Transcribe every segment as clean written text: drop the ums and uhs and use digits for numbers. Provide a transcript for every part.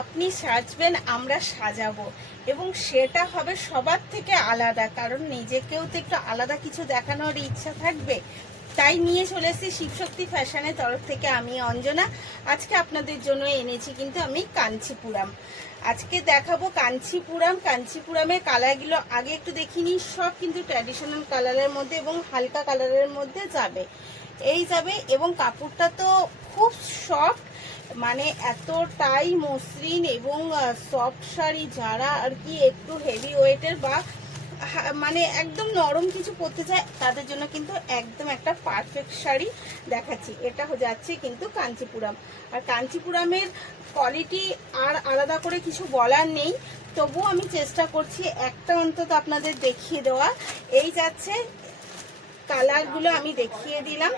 আপনি সাজবেন, আমরা সাজাবো, এবং সেটা হবে সবার থেকে আলাদা। কারণ নিজেকেও তো একটু আলাদা কিছু দেখানোর ইচ্ছা থাকবে। তাই নিয়ে চলে এসেছি শিবশক্তি ফ্যাশনের তরফ থেকে আমি অঞ্জনা। আজকে আপনাদের জন্য এনেছি কিন্তু আমি কাঞ্চিপুরাম। আজকে দেখাবো কাঞ্চিপুরাম। কাঞ্চিপুরামের কালারগুলো আগে একটু দেখিনি। সব কিন্তু ট্র্যাডিশনাল কালারের মধ্যে এবং হালকা কালারের মধ্যে যাবে, যাবে। এবং কাপড়টা তো খুব সফট, মানে এতটাই মসৃণ এবং সফট শাড়ি, যারা আর কি একটু হেভি ওয়েটের বা মানে একদম নরম কিছু পরতে চায় তাদের জন্য কিন্তু একদম একটা পারফেক্ট শাড়ি দেখাচ্ছি। এটা যাচ্ছে কিন্তু কাঞ্চিপুরাম। আর কাঞ্চিপুরামের কোয়ালিটি আর আলাদা করে কিছু বলার নেই, তবুও আমি চেষ্টা করছি একটা অন্তত আপনাদের দেখিয়ে দেওয়া। এই যাচ্ছে কালারগুলো আমি দেখিয়ে দিলাম।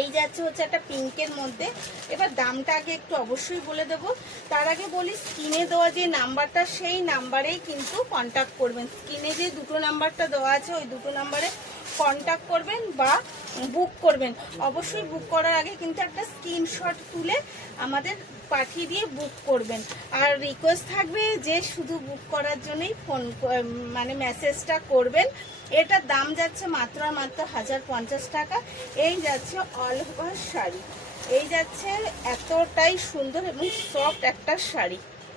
এই যাচ্ছে হচ্ছে একটা পিঙ্কের মধ্যে। এবার দামটা আগে একটু অবশ্যই বলে দেবো। তার আগে বলি, স্ক্রিনে দেওয়া যে নাম্বারটা সেই নাম্বারেই কিন্তু কন্ট্যাক্ট করবেন। স্ক্রিনে যে দুটো নাম্বারটা দেওয়া আছে ওই দুটো নাম্বারে কন্ট্যাক্ট করবেন বা বুক করবেন। অবশ্যই বুক করার আগে কিন্তু একটা স্ক্রিনশট তুলে আমাদের পাঠিয়ে দিয়ে বুক করবেন। আর রিকোয়েস্ট থাকবে যে শুধু বুক করার জন্যই ফোন মানে মেসেজটা করবেন। এটার দাম যাচ্ছে মাত্র আর মাত্র 1050 টাকা। এই যাচ্ছে অল ওভার শাড়ি। এই যাচ্ছে এতটাই সুন্দর এবং সফট একটা শাড়ি।